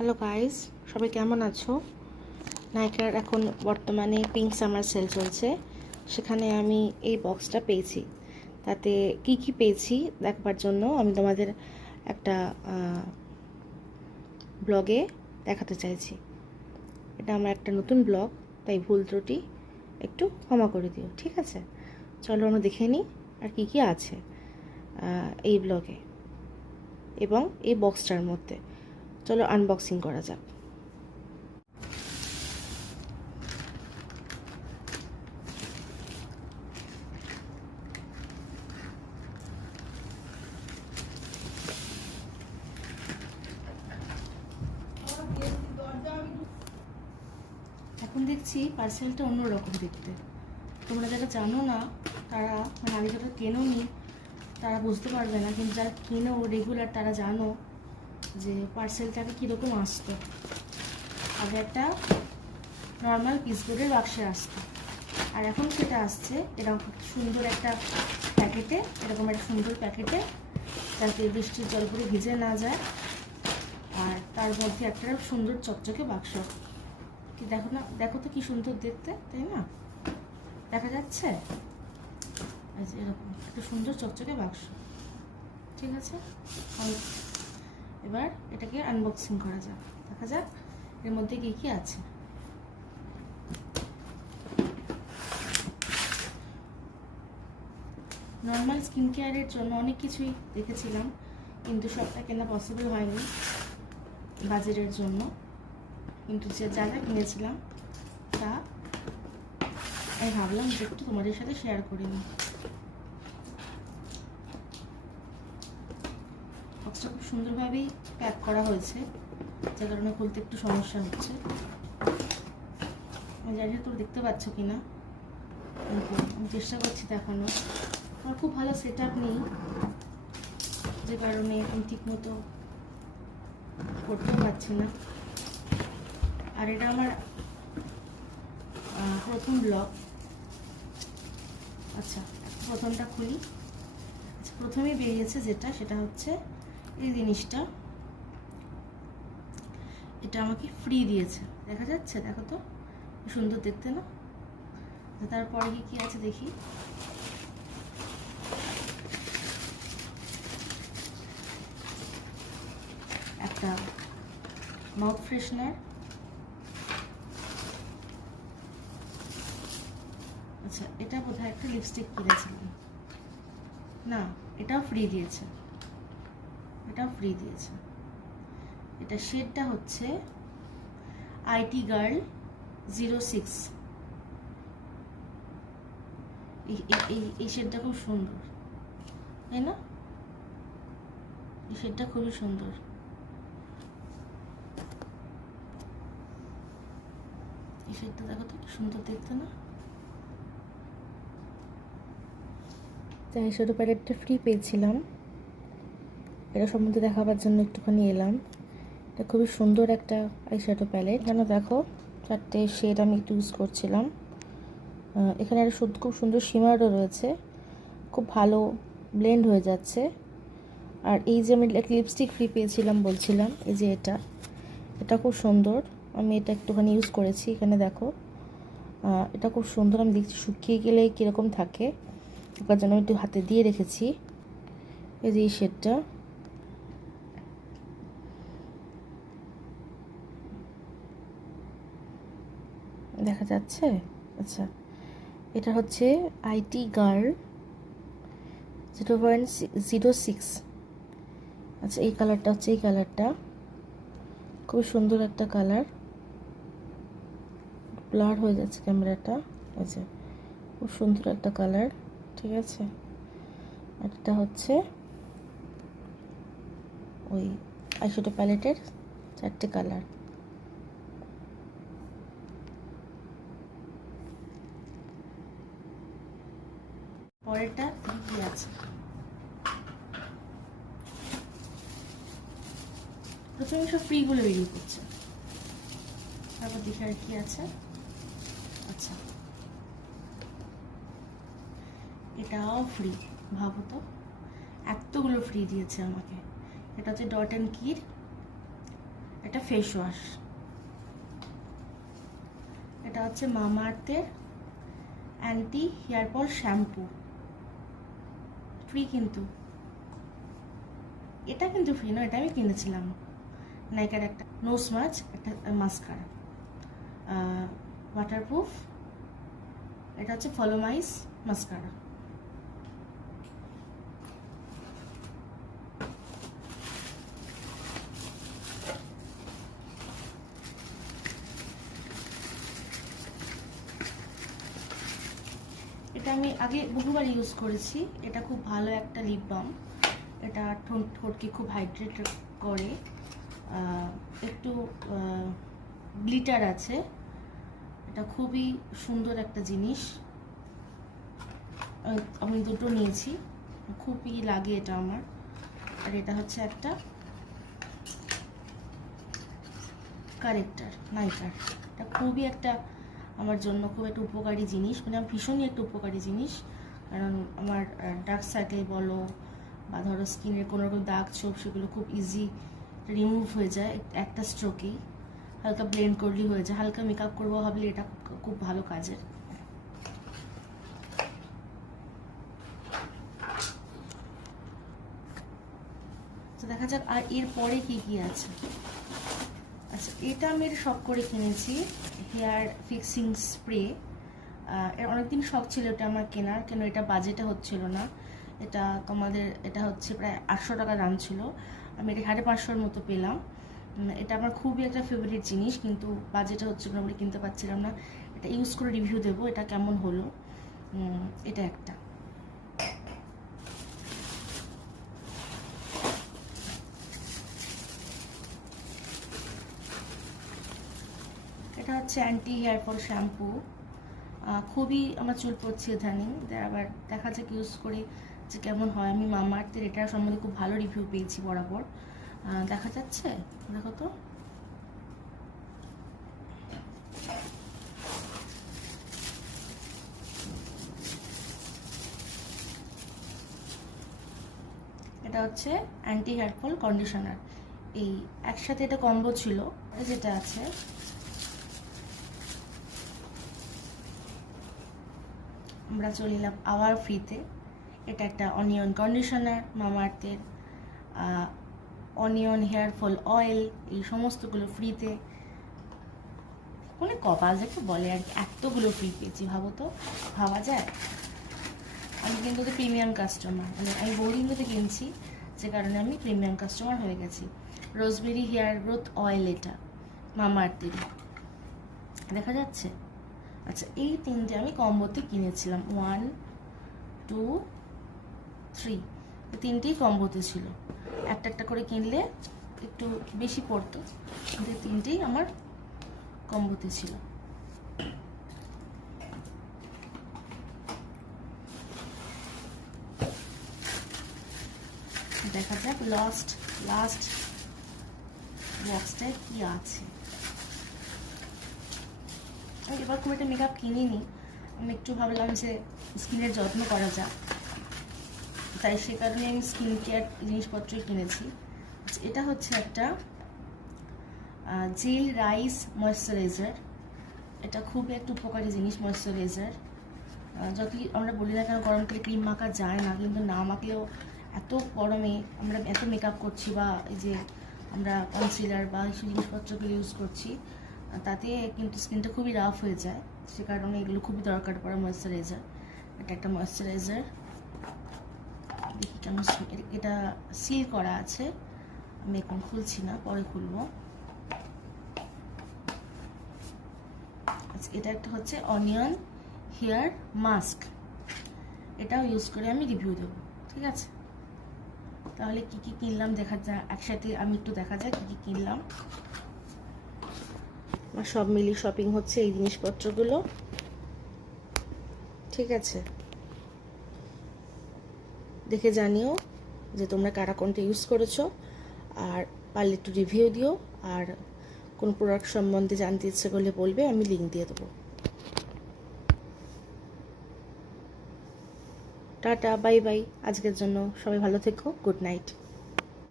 Hello guys সবাই কেমন আছো? নাইকার এখন বর্তমানে পিঙ্ক সামার সেল চলছে। সেখানে আমি এই বক্সটা পেয়েছি। তাতে কি কি পেয়েছি দেখবার জন্য আমি তোমাদের একটা ব্লগে দেখাতে চাইছি। এটা আমার একটা নতুন ব্লগ তাই ভুল ত্রুটি একটু ক্ষমা করে দিও, ঠিক আছে? চলো আমরা দেখে নিই আর কি কি আছে এই ব্লগে এবং এই বক্সটার মধ্যে। চলো আনবক্সিং করা যাক। এখন দেখছি পার্সেলটা অন্যরকম দেখতে। তোমরা যারা জানো না, তারা মানে আমি যারা কেনো নি তারা বুঝতে পারবে না, কিন্তু যারা কেনো রেগুলার তারা জানো যে পার্সেলটাকে কীরকম আসতো? আগে একটা নর্মাল পিসবোর্ডের বাক্সে আসতো। আর এখন সেটা আসছে এরকম সুন্দর একটা প্যাকেটে এরকম একটা সুন্দর প্যাকেটে যাতে বৃষ্টির জল করে ভিজে না যায়। আর তার মধ্যে একটা সুন্দর চকচকে বাক্স কি দেখো না, দেখো তো কি সুন্দর দেখতে, তাই না? দেখা যাচ্ছে? এরকম একটা সুন্দর চকচকে বাক্স ঠিক আছে? এবার এটাকে আনবক্সিং করা যাক। দেখা যাক এর মধ্যে কি কি আছে। নর্মাল স্কিন কেয়ারের জন্য অনেক কিছুই দেখেছিলাম, কিন্তু সবটা কেনা পসিবল হয়নি বাজারের জন্য। কিন্তু যে যা যা কিনেছিলাম, তা আমি ভাবলাম যে একটু তোমাদের সাথে শেয়ার করে নিই। বক্সটা খুব সুন্দরভাবেই প্যাক করা হয়েছে যে কারণে খুলতে একটু সমস্যা হচ্ছে। আমি জানি তোর দেখতে পাচ্ছ কি না আমি চেষ্টা করছি দেখানো। আমার খুব ভালো সেট নেই, যে কারণে আমি ঠিক মতো করতেও পারছি না। আর এটা আমার প্রথম ব্লগ আচ্ছা প্রথমটা খুলি। আচ্ছা প্রথমেই বেরিয়েছে যেটা, সেটা হচ্ছে এই জিনিসটা। এটা আমাকে ফ্রি দিয়েছে। দেখা যাচ্ছে? দেখো তো। সুন্দর দেখতে না? তারপরে কি কি আছে দেখি? একটা মাউথ ফ্রেশনার আচ্ছা এটা বোধহয় একটা লিপস্টিক কিনেছিলাম। না, এটাও ফ্রি দিয়েছে। এটাও ফ্রি দিয়েছে। এটা শেডটা হচ্ছে আইটি গার্ল জিরো সিক্স এই শেডটা খুব সুন্দর, তাই না? এই শেডটা খুবই সুন্দর। এই শেডটা দেখো তো সুন্দর দেখতে না? তাই আইশ্যাডো প্যালেটটা ফ্রি পেয়েছিলাম। এটা সম্বন্ধে দেখাবার জন্য একটুখানি এলাম। এটা খুবই সুন্দর একটা আইশ্যাডো প্যালেট কেন দেখো, চারটে শেড আমি একটু ইউজ করছিলাম। এখানে একটা শুধু খুব সুন্দর সিমারও রয়েছে। খুব ভালো ব্লেন্ড হয়ে যাচ্ছে। আর এই যে আমি একটা লিপস্টিক ফ্রি পেয়েছিলাম বলছিলাম, এই যে এটা এটা খুব সুন্দর। আমি এটা একটুখানি ইউজ করেছি, এখানে দেখো। এটা খুব সুন্দর, আমি দেখছি শুকিয়ে গেলে কীরকম থাকে। জন্য আমি একটু হাতে দিয়ে রেখেছি। এই যে এই শেডটা দেখা যাচ্ছে? আচ্ছা এটা হচ্ছে it girl zero point zero six. আচ্ছা এই কালারটা হচ্ছে এই কালারটা। খুব সুন্দর একটা কালার। ব্লার হয়ে যাচ্ছে ক্যামেরাটা। আচ্ছা খুব সুন্দর একটা কালার, ঠিক আছে? একটা হচ্ছে ওই আইশ্যাডো প্যালেটের চারটে কালার। পরেরটা কি আছে? প্রথমে সব ফ্রিগুলো বেরিয়ে পড়ছে। তারপর দেখি আর কি আছে। আচ্ছা। এটাও ফ্রি ভাবো তো। এতগুলো ফ্রি দিয়েছে আমাকে। এটা হচ্ছে ডট অ্যান্ড কির এটা ফেস ওয়াশ এটা হচ্ছে মামা আর্থের anti hair fall shampoo free কিন্তু। এটা কিন্তু ফ্রি নয়, এটা আমি কিনেছিলাম। নাইকার একটা নোস মাছ একটা মাস্কারা ওয়াটারপ্রুফ এটা হচ্ছে ফলোমাইস মাস্কারা এটা আমি আগে বহুবার ইউজ করেছি। এটা খুব ভালো একটা লিপ বাম এটা ঠোঁট, ঠোঁটকে খুব হাইড্রেট করে। একটু গ্লিটার আছে। এটা খুবই সুন্দর একটা জিনিস। আমি- দুটো নিয়েছি। খুবই লাগে এটা আমার। আর এটা হচ্ছে একটা কারেক্টার নাইকার এটা খুবই একটা আমার জন্য খুব একটা উপকারী জিনিস মানে আমার ভীষণই একটা উপকারী জিনিস। কারণ আমার ডার্ক সার্কেল বলো বা ধরো স্কিনের কোনো রকম দাগ ছোপ, সেগুলো খুব ইজি রিমুভ হয়ে যায় একটা স্ট্রোকেই হালকা ব্লেন্ড করলেই হয়ে যায়। হালকা মেকআপ করব ভাবলে এটা খুব- ভালো কাজের। তো দেখা যাক, আর এর পরে কি কি আছে? আচ্ছা এটা আমি শখ করে কিনেছি। হেয়ার ফিক্সিং স্প্রে এর অনেকদিন শখ ছিল এটা আমার কেনার, কেন এটা বাজেটে হচ্ছিল না। এটা তোমাদের, এটা হচ্ছে প্রায় আটশো টাকা দাম ছিল। আমি এটা সাড়ে পাঁচশোর মতো পেলাম। এটা আমার খুবই একটা ফেভারিট জিনিস, কিন্তু বাজেটে হচ্ছিল না বলে কিনতে পারছিলাম না। এটা ইউজ করে রিভিউ দেবো, এটা কেমন হলো। এটা একটা এটা হচ্ছে অ্যান্টি হেয়ার ফল শ্যাম্পু খুবই আমার চুল পড়ছে ইদানিং আবার দেখা যাক ইউজ করে যে কেমন হয়। আমি মামার্থের এটা সম্বন্ধে খুব ভালো রিভিউ পেয়েছি বরাবর। দেখা যাচ্ছে? দেখো তো। এটা হচ্ছে অ্যান্টি হেয়ার ফল কন্ডিশনার এই একসাথে এটা কম্বো ছিল। যেটা আছে আমরা চলে এলাম আওয়ার ফ্রিতে। এটা একটা অনিয়ন কন্ডিশনার মামার্থের অনিয়ন হেয়ার ফল অয়েল এই সমস্তগুলো ফ্রিতে। মানে কপাল যাকে বলে আর কি, এতগুলো ফ্রি পেয়েছি, ভাবো তো, ভাবা যায়? আমি কিন্তু ওদের প্রিমিয়াম কাস্টমার মানে আমি ধরে কিনছি, যে কারণে আমি প্রিমিয়াম কাস্টমার হয়ে গেছি। রোজবেরি হেয়ার গ্রোথ অয়েল এটা মামা আর্থেরই দেখা যাচ্ছে? আচ্ছা এই তিনটে আমি কম্বোতে কিনেছিলাম। ওয়ান টু থ্রি তিনটেই কম্বোতে ছিল। একটা একটা করে কিনলে একটু বেশি পড়তো। কিন্তু তিনটেই আমার কম্বোতে ছিল। দেখা যাক লাস্ট লাস্ট বক্সটায় কি আছে। আমি এবার খুব একটা মেকআপ কিনিনি। আমি একটু ভাবলাম যে স্কিনের যত্ন করা যাক। তাই সে কারণে আমি স্কিন কেয়ার জিনিসপত্রই কিনেছি। আচ্ছা, এটা হচ্ছে একটা জেল রাইস ময়শ্চারাইজার এটা খুবই একটা উপকারী জিনিস ময়শ্চারাইজার যতই আমরা বলি না কেন গরমকালে ক্রিম মাখা যায় না কিন্তু না মাখলেও এত গরমে আমরা এত মেকআপ করছি বা এই যে আমরা কনসিলার বা এই জিনিসপত্রগুলো ইউজ করছি। তাতে কিন্তু স্কিনটা খুবই রাফ হয়ে যায়। সে কারণে এগুলো খুবই দরকার পড়ে ময়শ্চারাইজার এটা একটা ময়শ্চারাইজার দেখি smell- এটা সিল করা আছে। আমি এখন খুলছি না, পরে খুলবো। আচ্ছা এটা একটা হচ্ছে অনিয়ন হেয়ার মাস্ক এটাও ইউজ করে আমি রিভিউ দেবো, ঠিক আছে? তাহলে কি কি কিনলাম দেখা যায় একসাথে আমি একটু দেখা যায় কি কি কিনলাম। আমার সব মিলিয়ে শপিং হচ্ছে এই জিনিসপত্রগুলো। ঠিক আছে। দেখে জানিও যে তোমরা কারা কোনটা ইউজ করেছ, আর পারলে একটু রিভিউ দিও, আর কোন প্রোডাক্ট সম্বন্ধে জানতে ইচ্ছে করলে বলবে, আমি লিঙ্ক দিয়ে দেবো। টাটা বাই বাই আজকের জন্য সবাই ভালো থেকো গুড নাইট